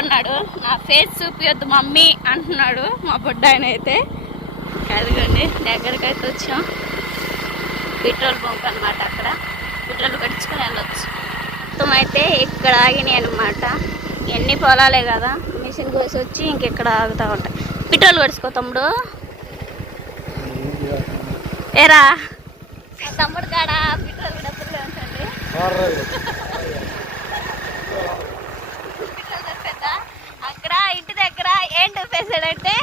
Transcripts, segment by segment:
అయితే బొప్పన్నాడు నా face చూపియొద్దు mummy అంటున్నాడు మా బొడ్డాయన అయితే అదిగోండి దగ్గరికి అయితే వచ్చాం. పెట్రోల్ బంక్ అనమాట అక్కడ. పెట్రోల్ కట్టించుకొని వెళ్ళొచ్చు. మొత్తం అయితే ఇక్కడ ఆగినాయి అనమాట ఎన్ని పొలాలే కదా మిషన్ కోసి వచ్చి ఇంకెక్కడ ఆగుతూ ఉంటాయి. పెట్రోల్ కడుచుకో తమ్ముడు. ఏరా. తమ్ముడు కాడ పెట్రోల్ డబ్బులు ఉంచండి పెట్రోల్ సరిపోద్దా? అక్కడ ఇంటి దగ్గర ఏం చెప్పేశాడంటే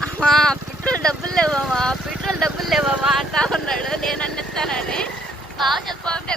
అమ్మా పెట్రోల్ డబ్బులు లేవమ్మా పెట్రోల్ డబ్బులు లేవమ్మా అంటా ఉన్నాడు. నేను అన్నిస్తానని బాగా చెప్పంటే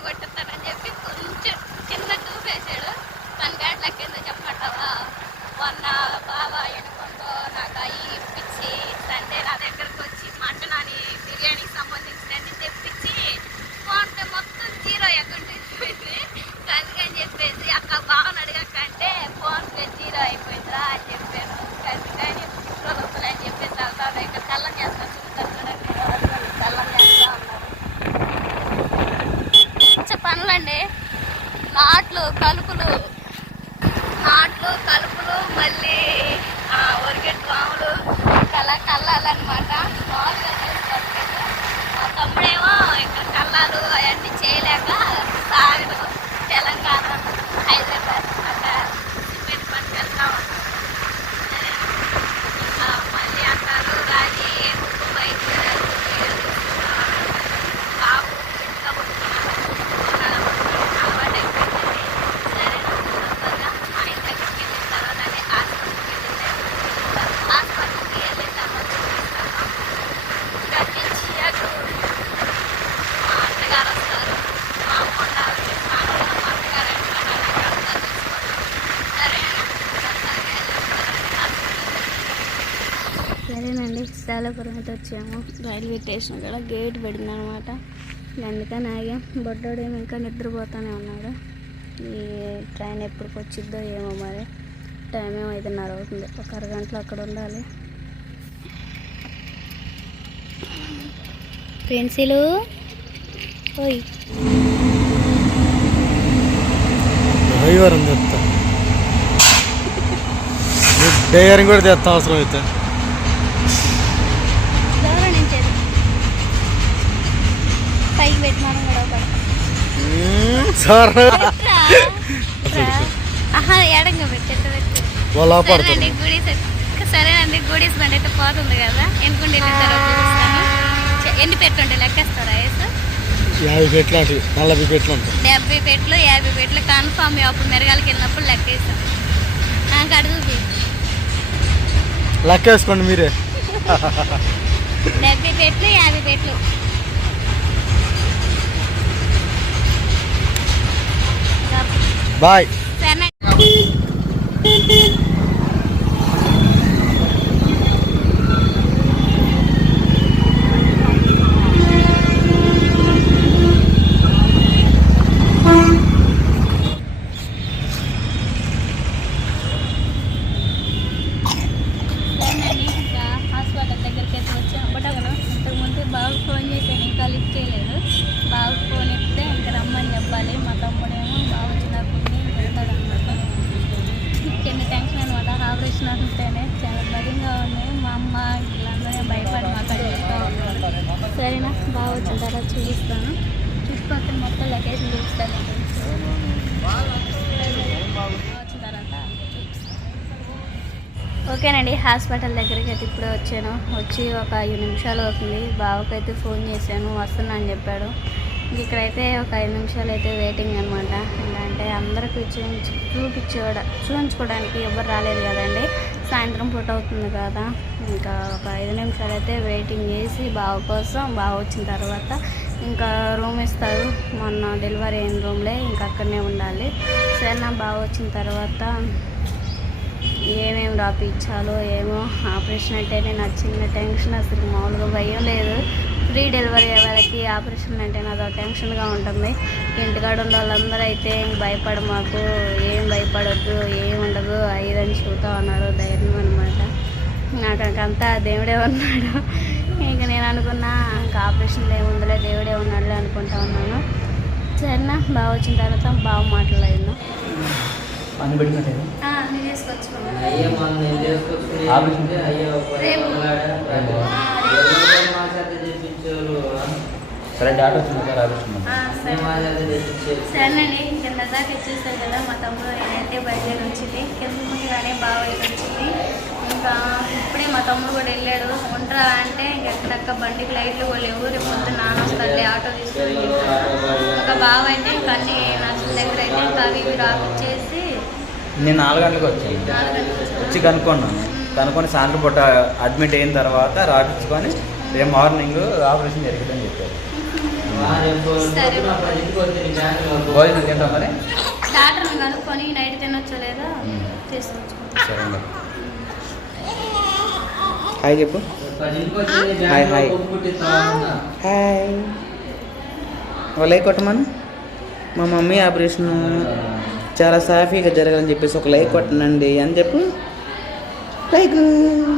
Thank you. అయితే వచ్చాము. రైల్వే స్టేషన్ కూడా గేట్ పడింది అనమాట అందుకని ఆగాం. బొడ్డోడేమో ఇంకా నిద్రపోతానే ఉన్నాడు. ఈ ట్రైన్ ఎప్పటికి వచ్చిద్దో ఏమో మరి. టైం ఏమో ఐదున్నర అవుతుంది. ఒక అరగంటలో అక్కడ ఉండాలి. పెన్సిలు? ఓయ్. డ్రైవర్ డ్రైవర్ కూడా తెస్తా అవసరం అయితే పైకి పెట్టి మనం కూడా పడతాం సార్. ఆహా ఎడంగా పెట్టి ఎట్ట పెట్టి? వాళ్ళ సరేనండి గుడీస్ సరేనండి గుడీస్ బండి అయితే పోతుంది కదా. ఎన్నుకుంటే ఎన్ని పెట్టుంటే లెక్కేస్తారా యాభై పెట్లు అంటాయి నలభై పెట్లు అంటాయి డెబ్బై పెట్లు యాభై పెట్లు కన్ఫామ్ అప్పుడు మెరగాలకి వెళ్ళినప్పుడు లెక్కేసాం నాకు అడుగు లెక్క వేసుకోండి మీరే. డెబ్బై పెట్లు యాభై పెట్లు Bye. ఉంటేనే చాలా భయంగా ఉంది. మా అమ్మ ఇట్లందరూ భయపడి మాకు అది చెప్తా ఉన్నారు. సరేనా? బాగా వచ్చిన తర్వాత చూపిస్తాను. చుట్టుపక్కల మొత్తం లొకేషన్ చూపిస్తాను వచ్చిన తర్వాత ఓకేనండి హాస్పిటల్ దగ్గరికి అయితే ఇప్పుడే వచ్చాను. వచ్చి ఒక ఐదు నిమిషాలు అవుతుంది. బావకైతే ఫోన్ చేశాను. వస్తున్నా అని చెప్పాడు. ఇక్కడైతే ఒక ఐదు నిమిషాలు అయితే వెయిటింగ్ అనమాట అంటే అందరికి చూపించి చూపించుకోవడం చూపించుకోవడానికి ఎవరు రాలేదు కదండి. సాయంత్రం పూట అవుతుంది కదా. ఇంకా ఒక ఐదు నిమిషాలు అయితే వెయిటింగ్ చేసి బావ కోసం బావ వచ్చిన తర్వాత ఇంకా రూమ్ ఇస్తారు. మొన్న డెలివరీ అయిన రూమ్లే ఇంకా అక్కడనే ఉండాలి. సరే నా బావ వచ్చిన తర్వాత ఏమేమి రాపించాలో ఏమో ఆపరేషన్ అంటేనే నచ్చిన టెన్షన్ అసలు మామూలుగా భయం లేదు. ఫ్రీ డెలివరీ వాళ్ళకి ఆపరేషన్ అంటే నాకు టెన్షన్గా ఉంటుంది. ఇంటికాడ ఉన్న వాళ్ళందరూ అయితే ఇంక భయపడ మాకు ఏం భయపడొద్దు ఏం ఉండదు ఐదని చూతా ఉన్నాడు ధైర్యం అనమాట నాకు ఇంకంతా దేవుడే ఉన్నాడు. ఇంక నేను అనుకున్నా ఇంకా ఆపరేషన్లో ఏముందిలే దేవుడే ఉన్నాడులే అనుకుంటా ఉన్నాను. సరేనా బాగా వచ్చిన తర్వాత బాగా మాట్లాడలేదు సరే డాటా వచ్చింది చేత తెప్పించారు. సరేనండి కింద దాకా ఇచ్చేస్తాం కదా మా తమ్ముడు నేనైతే బయలుదేరి వచ్చింది. కింద ముందుగానే బాగా వచ్చింది. ఇంకా ఇప్పుడే మా తమ్ముడు కూడా వెళ్ళాడు. ఉంటా అంటే ఎక్కడక్క బండికి లైట్లు కూడా లేవు రేపు పొద్దున్న నాన్న వస్తాడులే ఆటో తీసుకొని ఇంకా బావ అయితే ఇంకా అన్ని నర్సుల దగ్గర అయితే ఇంకా అవి ఇవి రాపిచ్చేసి నేను నాలుగు గంటలకు వచ్చాను. వచ్చి కనుక్కున్నాను. కనుక్కొని సాయంత్రం పూట అడ్మిట్ అయిన తర్వాత రాపించుకొని రేపు మార్నింగ్ ఆపరేషన్ జరిగిందని చెప్పారు. భోజనం తింటాం మరి? కనుక్కొని నైట్ తినొచ్చో లేదో? సరే హాయ్ చెప్పు. Hi, hi. హాయ్. ఒక లైక్ కొట్టమను. మా మమ్మీ ఆపరేషన్ చాలా సాఫీగా జరగాలని చెప్పేసి ఒక లైక్ కొట్టనండి అని చెప్పు. లైక్.